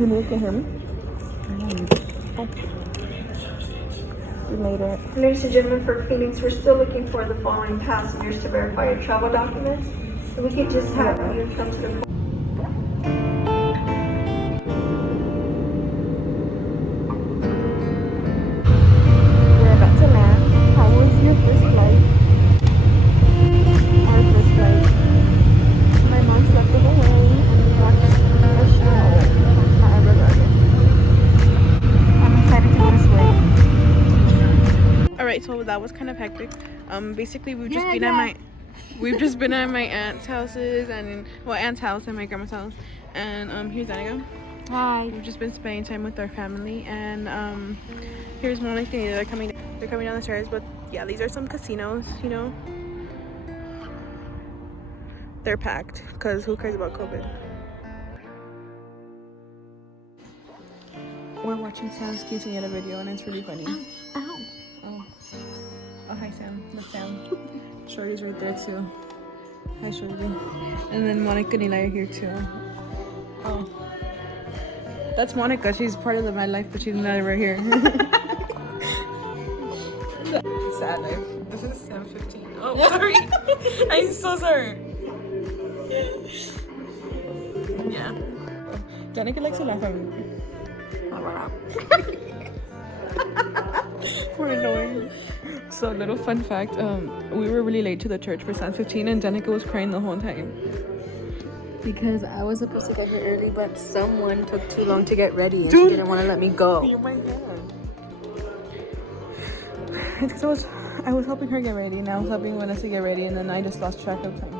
you can hear me? Oh. We made it. Ladies and gentlemen, for Phoenix, we're still looking for the following passengers to verify your travel documents. So we could just have you come to the We're about to land. How was your first flight? Our first flight. My mom slept the whole way and we watched a show. However, I'm excited to go to sleep. Alright, so that was kind of hectic. Basically we've just been at my aunt's houses and aunt's house and my grandma's house. And here's Danica. Hi. We've just been spending time with our family and here's Monica. They're coming down the stairs, but yeah, these are some casinos, you know. They're packed because who cares about COVID? We're watching Sam's quinceañera video and it's really funny. Ow. Oh, hi Sam. That's Sam. Shorty's right there too. Hi Shorty. And then Monica and Eli are here too. Oh. That's Monica. She's part of my life, but she's never here. Sad life. This is 7:15. Oh, sorry. I'm so sorry. Yeah. Danica likes to laugh at me. We're annoying. So, little fun fact, we were really late to the church for 7:15 and Danica was crying the whole time. Because I was supposed to get here early, but someone took too long to get ready and she didn't want to let me go. You're my hand. It's because I was helping her get ready and I was helping Vanessa get ready and then I just lost track of time.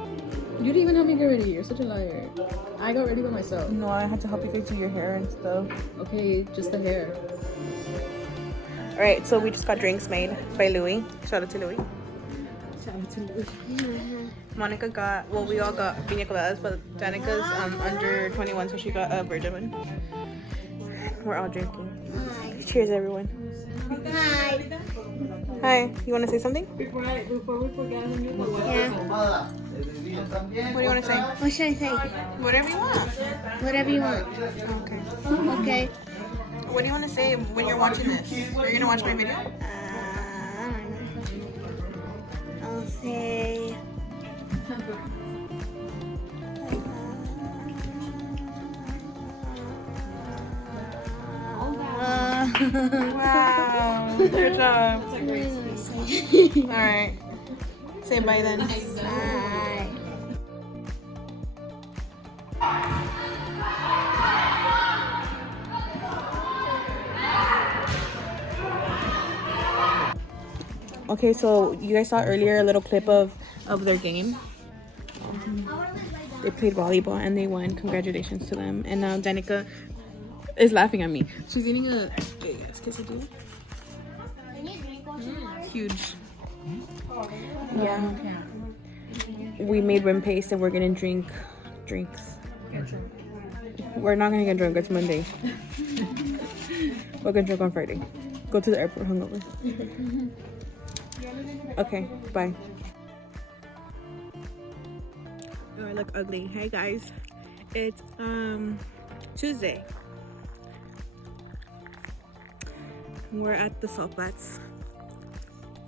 You didn't even help me get ready. You're such a liar. I got ready by myself. No, I had to help you fix your hair and stuff. Okay, just the hair. Alright, so we just got drinks made by Louis. Shout out to Louis. Shout out to Louis. Monica got, well, we all got piña coladas, but Danica's under 21, so she got a virgin one. We're all drinking. Hi. Cheers, everyone. Hi. Hi. You want to say something? Before we forget him, Yeah. What do you want to say? What should I say? Whatever you want. Whatever you want. Okay. Okay. What do you want to say when you're watching this? Are you going to watch my video? I don't know. I'll say. Wow. Good job. Alright. Say bye then. Bye. Okay, so you guys saw earlier a little clip of their game. They played volleyball and they won. Congratulations to them. And now Danica is laughing at me. She's eating a big ass quesadilla. Huge. Yeah. We made rim paste and we're gonna drink drinks. We're not gonna get drunk. It's Monday. We're gonna drink on Friday. Go to the airport hungover. Okay, bye. Oh, I look ugly. Hey guys, it's Tuesday. We're at the Salt Flats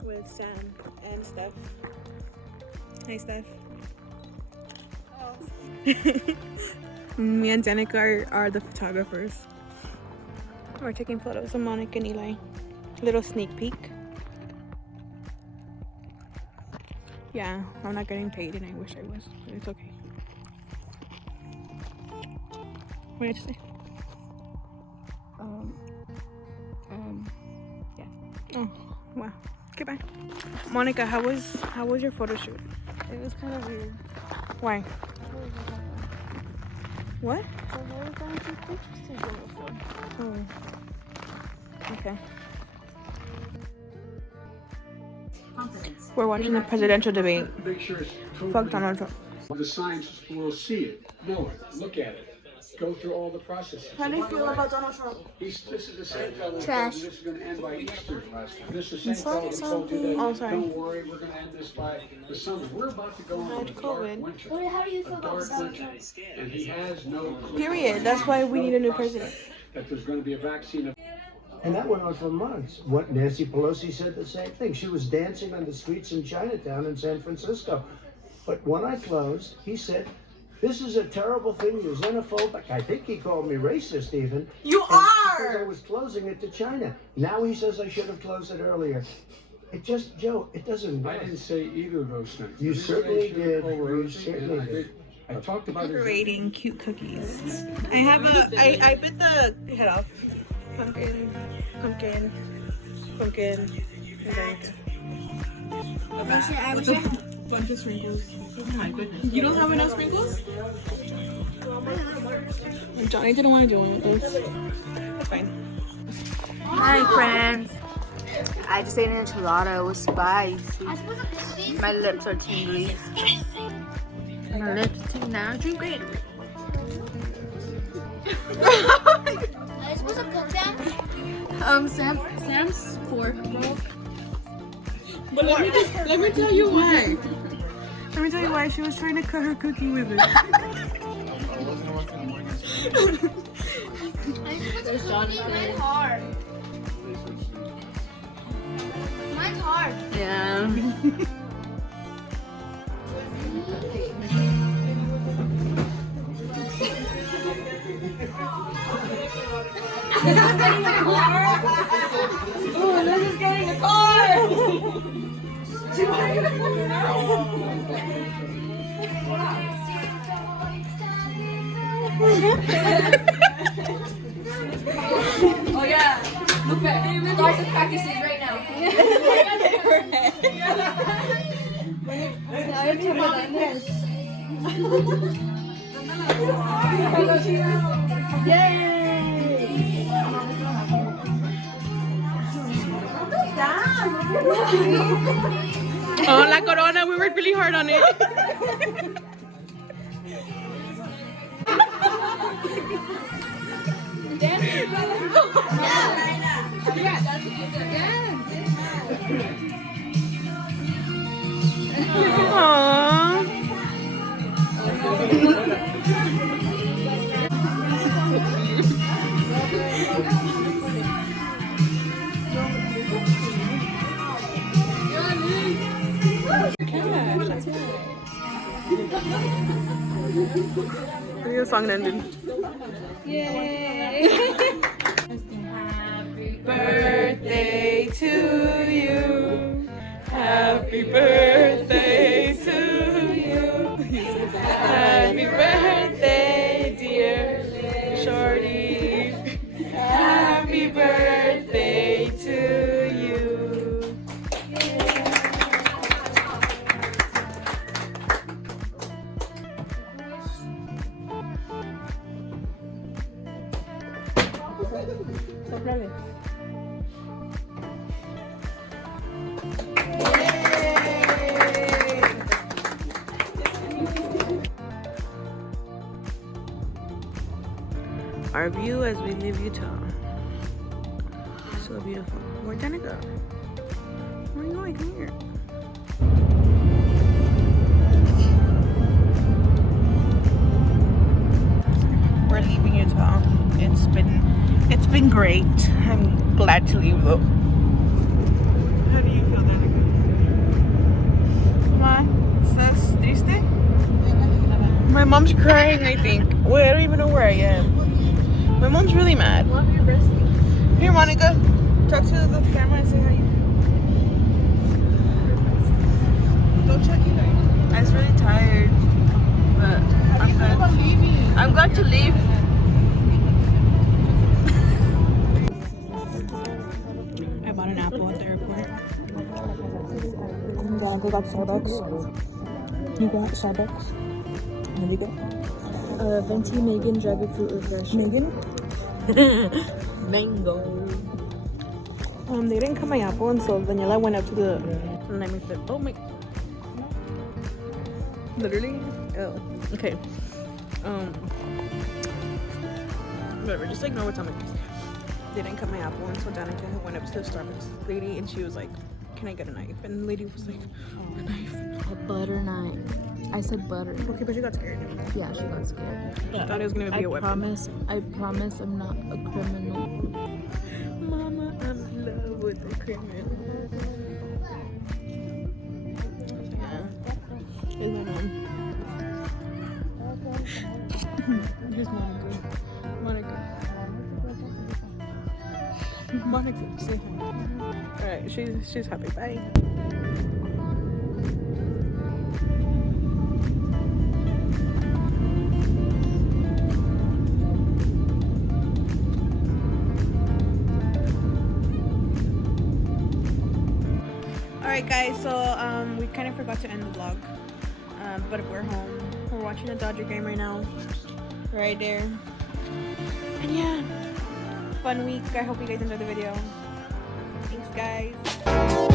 with Sam and Steph. Hi Steph. Oh. Me and Danica are the photographers. We're taking photos of Monica and Eli. Little sneak peek. Yeah, I'm not getting paid and I wish I was, but it's okay. What did you say? Yeah. Oh, wow. Okay, bye. Monica, how was your photo shoot? It was kind of weird. Why? What? I've never gone to pictures together before. Oh. Okay. We're watching the presidential debate. Fuck Donald Trump. The scientists will see it, know it, look at it. go through all the processes. How do you feel about Donald Trump? This is the same fellow. Trash. This is going to end by Easter. This is the same fellow who told you that, Oh, sorry. don't worry, we're going to end this by the summer. We're about to go into a dark winter. How do you feel A about dark winter. And he has no clue. Period. That's why we need a new president. That there's going to be a vaccine. And that went on for months. What Nancy Pelosi said the same thing. She was dancing on the streets in Chinatown in San Francisco. But when I closed, he said, "This is a terrible thing. You're xenophobic." I think he called me racist even. You Because are! I was closing it to China. Now he says I should have closed it earlier. It just, Joe, it doesn't I work. didn't say either of those things. You I didn't certainly say did. Nicole You Rosie, certainly and did. I talked about his Decorating cute cookies. I have I bit the head off. Pumpkin. And bunch of sprinkles. Oh my goodness. You don't have enough sprinkles? Johnny didn't want to do it. That's fine. Hi friends. I just ate an enchilada. It was spicy. My lips are tingly. My lips are tingly. Now drink Gatorade. Are you supposed to cook them? Sam's fork broke. But let me tell you why. Let me tell you why she was trying to cut her cookie with it. Are you supposed to cook me? Mine's hard. Mine's hard. Yeah. Oh, Liz is getting a car! Oh yeah. Look at start the practices right now. Oh, la corona, we worked really hard on it. Aww. Your song ended. Yay! Happy birthday to you. Happy birthday to you. Happy birthday, dear Shorty. Happy birthday to you. Our view as we leave Utah. So beautiful. Where'd Danica go? Where are you going? Come here. We're leaving Utah. It's been great. I'm glad to leave though. How do you feel, Danica? Ma, ¿estás triste? My mom's crying, I think. Wait, I don't even know where I am. My mom's really mad. Here, Monica, talk to the camera and say hi. Don't check either. I was really tired, but I'm glad. I'm glad to leave. I bought an apple at the airport. Danica got Starbucks. You got Starbucks. There you go. Venti Megan Dragon Fruit Refresh. Megan? Mango. They didn't cut my apple, and so Daniela went up to the. Let me flip. Oh my. Literally. Oh. Okay. whatever. Just ignore what's on my face. They didn't cut my apple, and so Danica went up to the Starbucks lady, and she was like, "Can I get a knife?" And the lady was like, "A knife." A butter knife. I said butter. Okay, but she got scared. Yeah, she got scared. She thought it was gonna be a weapon. I promise I'm not a criminal. Mama, I'm in love with a criminal. Yeah. Here's my mom. Here's Monica. Monica. Monica, say hi. Alright, she's happy. Bye. Alright guys, so we kind of forgot to end the vlog, but we're home. We're watching a Dodger game right now, right there. And yeah, fun week. I hope you guys enjoyed the video. Thanks guys.